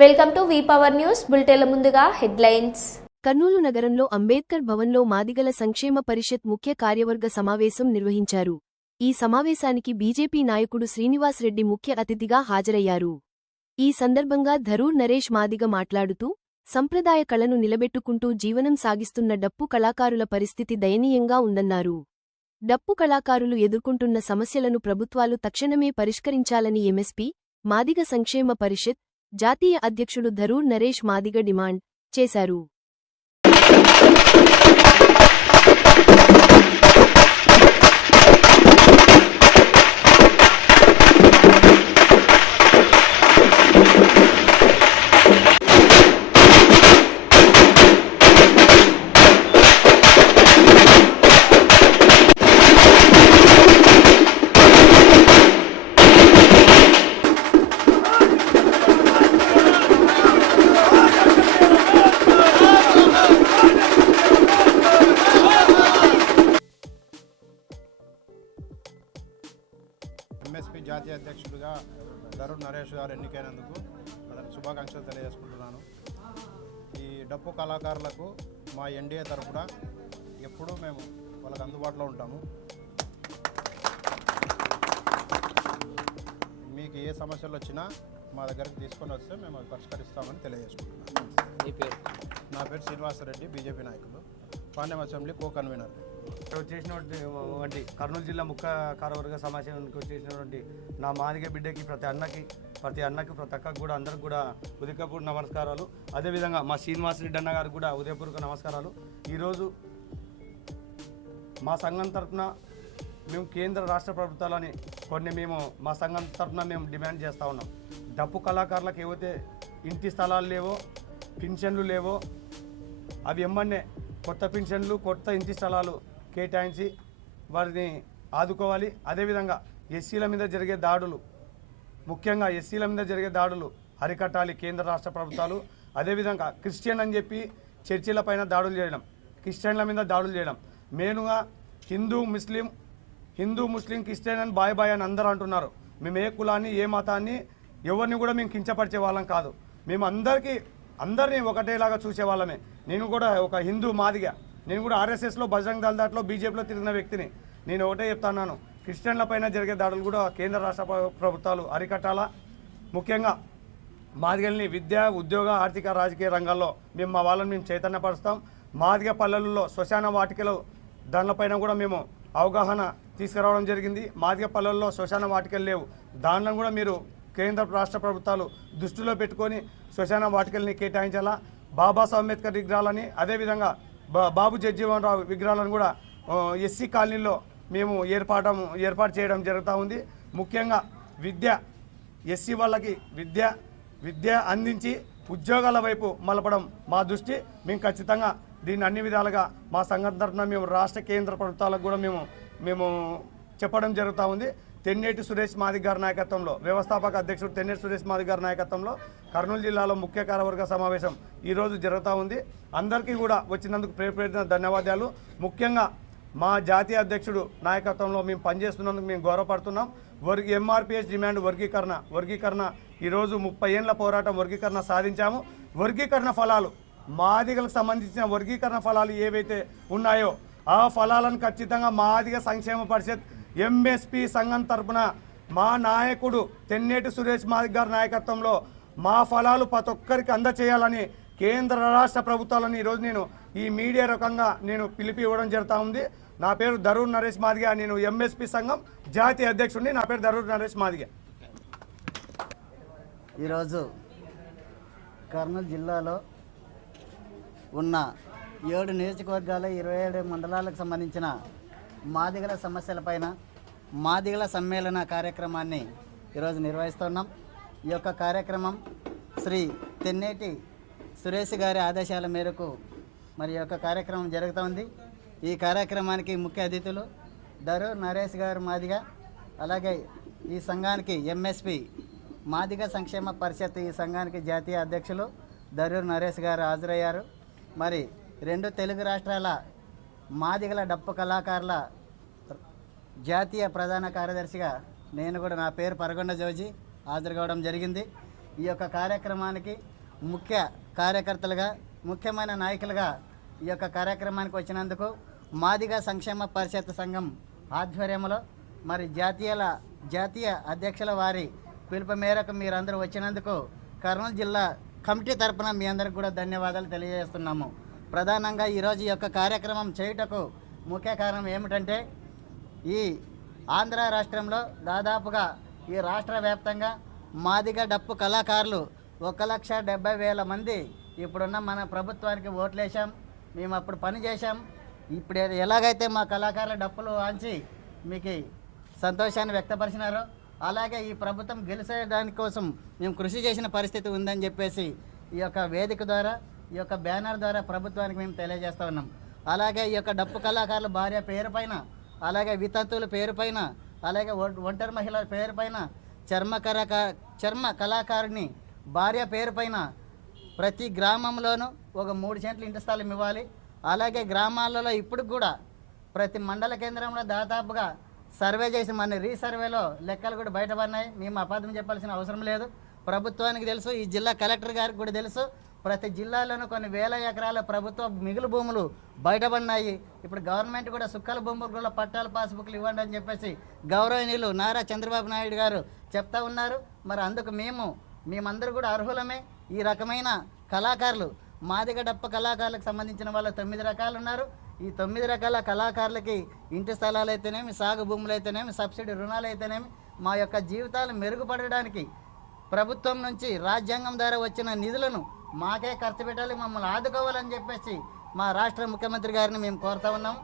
Welcome to V power news బులెటిన్ల ముందుగా headlines. Kurnool నగరంలో అంబేద్కర్ భవన్లో మాదిగల సంక్షేమ పరిషత్ ముఖ్య కార్యవర్గ సమావేశం నిర్వహించారు. ఈ సమావేశానికి బీజేపీ నాయకుడు శ్రీనివాస్ రెడ్డి ముఖ్య అతిథిగా హాజరయ్యారు. ఈ సందర్భంగా ధరూర్ నరేష్ మాదిగ మాట్లాడుతూ, సంప్రదాయ కళను నిలబెట్టుకుంటూ జీవనం సాగిస్తున్న డప్పు కళాకారుల పరిస్థితి దయనీయంగా ఉందన్నారు. డప్పు కళాకారులు ఎదుర్కొంటున్న సమస్యలను ప్రభుత్వాలు తక్షణమే పరిష్కరించాలని ఎంఎస్పీ, మాదిగ సంక్షేమ పరిషత్ జాతీయ అధ్యక్షుడు ధరూర్ నరేష్ మాదిగ డిమాండ్ చేశారు. ఎంఎస్పీ జాతీయ అధ్యక్షుడిగా ధరూర్ నరేష్ గారు ఎన్నికైనందుకు వాళ్ళకి శుభాకాంక్షలు తెలియజేసుకుంటున్నాను. ఈ డప్పు కళాకారులకు మా ఎన్డీఏ తరఫున ఎప్పుడూ మేము వాళ్ళకి అందుబాటులో ఉంటాము. మీకు ఏ సమస్యలు వచ్చినా మా దగ్గరికి తీసుకొని వస్తే మేము అది పరిష్కరిస్తామని తెలియజేసుకుంటున్నాను. నా పేరు శ్రీనివాసరెడ్డి, బీజేపీ నాయకులు, పాండ్యం అసెంబ్లీ కో కన్వీనర్. వచ్చేసినటువంటి కర్నూలు జిల్లా ముఖ్య కార్యవర్గ సమావేశానికి వచ్చేసినటువంటి నా మాదిగ బిడ్డకి ప్రతి అన్నకి ప్రతి అక్కకు కూడా అందరికి కూడా ఉదయపూర్వక నమస్కారాలు. అదేవిధంగా మా శ్రీనివాస్ రెడ్డి అన్న గారికి కూడా ఉదయపూర్వక నమస్కారాలు. ఈరోజు మా సంఘం తరఫున మేము కేంద్ర రాష్ట్ర ప్రభుత్వాలని మేము మా సంఘం తరఫున మేము డిమాండ్ చేస్తూ ఉన్నాం. డప్పు కళాకారులకు ఏవైతే ఇంటి స్థలాలు లేవో, పింఛన్లు లేవో, అవి ఎమ్మన్నే కొత్త పింఛన్లు, కొత్త ఇంటి స్థలాలు కేటాయించి వారిని ఆదుకోవాలి. అదేవిధంగా ఎస్సీల మీద జరిగే దాడులు, ముఖ్యంగా ఎస్సీల మీద జరిగే దాడులు అరికట్టాలి కేంద్ర రాష్ట్ర ప్రభుత్వాలు. అదేవిధంగా క్రిస్టియన్ అని చెప్పి చర్చిల పైన దాడులు చేయడం, క్రిస్టియన్ల మీద దాడులు చేయడం, మెయిన్గా హిందూ ముస్లిం క్రిస్టియన్ అని బాయ్ అని అందరూ అంటున్నారు. మేము ఏ కులాన్ని ఏ మతాన్ని ఎవరిని కూడా మేము కించపరిచే వాళ్ళం కాదు. మేము అందరినీ ఒకటేలాగా చూసేవాళ్ళమే. నేను కూడా ఒక హిందూ మాదిగా, నేను కూడా ఆర్ఎస్ఎస్లో, బజరంగ్ దళ్ దాంట్లో, బీజేపీలో తిరిగిన వ్యక్తిని. నేను ఒకటే చెప్తున్నాను, క్రిస్టియన్ల పైన జరిగే దాడులు కూడా కేంద్ర రాష్ట్ర ప్రభుత్వాలు అరికట్టాలా. ముఖ్యంగా మాదిగల్ని విద్య, ఉద్యోగ, ఆర్థిక, రాజకీయ రంగాల్లో మా వాళ్ళని మేము చైతన్యపరుస్తాం. మాదిగ పల్లెల్లో శ్మశాన వాటికలు దానిపైన కూడా మేము అవగాహన తీసుకురావడం జరిగింది. మాదిగ పల్లెల్లో శ్మశాన వాటికలు లేవు, దానిలో కూడా మీరు కేంద్ర రాష్ట్ర ప్రభుత్వాలు దృష్టిలో పెట్టుకొని శ్మశాన వాటికల్ని కేటాయించాలా. బాబాసాహెబ్ అంబేద్కర్ విగ్రహాలని, అదేవిధంగా బాబు జగ్జీవన్ రావు విగ్రహాలను కూడా ఎస్సీ కాలనీలో మేము ఏర్పాటు చేయడం జరుగుతూ ఉంది. ముఖ్యంగా ఎస్సీ వాళ్ళకి విద్య అందించి ఉద్యోగాల వైపు మలపడం మా దృష్టి. మేము ఖచ్చితంగా దీన్ని అన్ని విధాలుగా మా సంఘం తరఫున మేము రాష్ట్ర కేంద్ర ప్రభుత్వాలకు కూడా మేము చెప్పడం జరుగుతూ ఉంది. తెన్నేటి సురేష్ మాదిగ గారి నాయకత్వంలో, వ్యవస్థాపక అధ్యక్షుడు తెన్నేటి సురేష్ మాదిగ గారి నాయకత్వంలో కర్నూలు జిల్లాలో ముఖ్య కార్యవర్గ సమావేశం ఈరోజు జరుగుతూ ఉంది. అందరికీ కూడా వచ్చినందుకు ప్రేరేపిన ధన్యవాదాలు. ముఖ్యంగా మా జాతీయ అధ్యక్షుడు నాయకత్వంలో మేము పనిచేస్తున్నందుకు మేము గౌరవపడుతున్నాం. ఎంఆర్పిఎస్ డిమాండ్ వర్గీకరణ ఈరోజు 30 ఏళ్ల పోరాటం వర్గీకరణ సాధించాము. వర్గీకరణ ఫలాలు, మాదిగలకు సంబంధించిన వర్గీకరణ ఫలాలు ఏవైతే ఉన్నాయో ఆ ఫలాలను ఖచ్చితంగా మాదిగ సంక్షేమ పరిషత్ ఎంఎస్పీ సంఘం తరఫున మా నాయకుడు తెన్నేటి సురేష్ మాదిగ గారి నాయకత్వంలో మా ఫలాలు ప్రతి ఒక్కరికి అందచేయాలని కేంద్ర రాష్ట్ర ప్రభుత్వాలను ఈరోజు నేను ఈ మీడియా రకంగా నేను పిలిపి ఇవ్వడం జరుగుతూ ఉంది. నా పేరు ధరూర్ నరేష్ మాదిగ, నేను ఎంఎస్పీ సంఘం జాతీయ అధ్యక్షుడిని. నా పేరు ధరూర్ నరేష్ మాదిగ. ఈరోజు కర్నూలు జిల్లాలో ఉన్న 7 నియోజకవర్గాల 27 మండలాలకు సంబంధించిన మాదిగల సమస్యలపైన మాదిగల సమ్మేళన కార్యక్రమాన్ని ఈరోజు నిర్వహిస్తున్నాం. ఈ యొక్క కార్యక్రమం శ్రీ తెన్నేటి సురేష్ గారి ఆదేశాల మేరకు మరి యొక్క కార్యక్రమం జరుగుతోంది. ఈ కార్యక్రమానికి ముఖ్య అతిథులు ధరూర్ నరేష్ గారు మాదిగ, అలాగే ఈ సంఘానికి ఎంఎస్పీ మాదిగ సంక్షేమ పరిషత్ ఈ సంఘానికి జాతీయ అధ్యక్షులు ధరూర్ నరేష్ గారు హాజరయ్యారు. మరి 2 తెలుగు రాష్ట్రాల మాదిగల డప్పు కళాకారుల జాతీయ ప్రధాన కార్యదర్శిగా నేను కూడా, నా పేరు పరగొండ జోజీ, హాజరు కావడం జరిగింది. ఈ యొక్క కార్యక్రమానికి ముఖ్య కార్యకర్తలుగా ముఖ్యమైన నాయకులుగా ఈ యొక్క కార్యక్రమానికి వచ్చినందుకు మాదిగ సంక్షేమ పరిషత్ సంఘం ఆధ్వర్యంలో మరి జాతీయ అధ్యక్షుల వారి పిలుపు మేరకు మీరందరూ వచ్చినందుకు కర్నూలు జిల్లా కమిటీ తరపున మీ అందరికి కూడా ధన్యవాదాలు తెలియజేస్తున్నాము. ప్రధానంగా ఈరోజు ఈ యొక్క కార్యక్రమం చేయుటకు ముఖ్య కారణం ఏమిటంటే ఈ ఆంధ్ర రాష్ట్రంలో దాదాపుగా ఈ రాష్ట్ర వ్యాప్తంగా మాదిగ డప్పు కళాకారులు 1,70,000 మంది ఇప్పుడున్న మన ప్రభుత్వానికి ఓట్లేసాం. మేము అప్పుడు పని చేశాం. ఇప్పుడు ఎలాగైతే మా కళాకారుల డప్పులు ఆంచి మీకు సంతోషాన్ని వ్యక్తపరిచినారో అలాగే ఈ ప్రభుత్వం గెలిచే దానికోసం మేము కృషి చేసిన పరిస్థితి ఉందని చెప్పేసి ఈ యొక్క వేదిక ద్వారా ఈ యొక్క బ్యానర్ ద్వారా ప్రభుత్వానికి మేము తెలియజేస్తూ ఉన్నాం. అలాగే ఈ యొక్క డప్పు కళాకారుల భార్య పేరు పైన అలాగే వితంతువుల పేరు పైన అలాగే ఒంటరి మహిళల పేరు పైన చర్మ కళాకారుని భార్య పేరు పైన ప్రతి గ్రామంలోనూ ఒక 3 సెంట్ల ఇంటి స్థలం ఇవ్వాలి. అలాగే గ్రామాలలో ఇప్పుడు కూడా ప్రతి మండల కేంద్రంలో దాదాపుగా సర్వే చేసి మన రీసర్వేలో లెక్కలు కూడా బయటపడినాయి. మేము అబద్ధం చెప్పాల్సిన అవసరం లేదు. ప్రభుత్వానికి తెలుసు, ఈ జిల్లా కలెక్టర్ గారికి కూడా తెలుసు. ప్రతి జిల్లాలోనూ కొన్ని వేల ఎకరాల ప్రభుత్వ మిగులు భూములు బయటపడినాయి. ఇప్పుడు గవర్నమెంట్ కూడా సుక్కల భూములు కూడా పట్టాల పాస్బుక్లు ఇవ్వండి అని చెప్పేసి గౌరవనీయులు నారా చంద్రబాబు నాయుడు గారు చెప్తా ఉన్నారు. మరి అందుకు మేమందరూ కూడా అర్హులమే. ఈ రకమైన కళాకారులు మాదిగ డప్ప కళాకారులకు సంబంధించిన వాళ్ళు 9 రకాలు ఉన్నారు. ఈ 9 రకాల కళాకారులకి ఇంటి స్థలాలు అయితేనేమి, సాగు భూములు అయితేనేమి, సబ్సిడీ రుణాలు అయితేనేమి మా యొక్క జీవితాలు మెరుగుపడడానికి ప్రభుత్వం నుంచి రాజ్యాంగం ద్వారా వచ్చిన నిధులను మాకే ఖర్చు పెట్టాలి, మమ్మల్ని ఆదుకోవాలని చెప్పేసి మా రాష్ట్ర ముఖ్యమంత్రి గారిని మేము కోరుతా ఉన్నాం.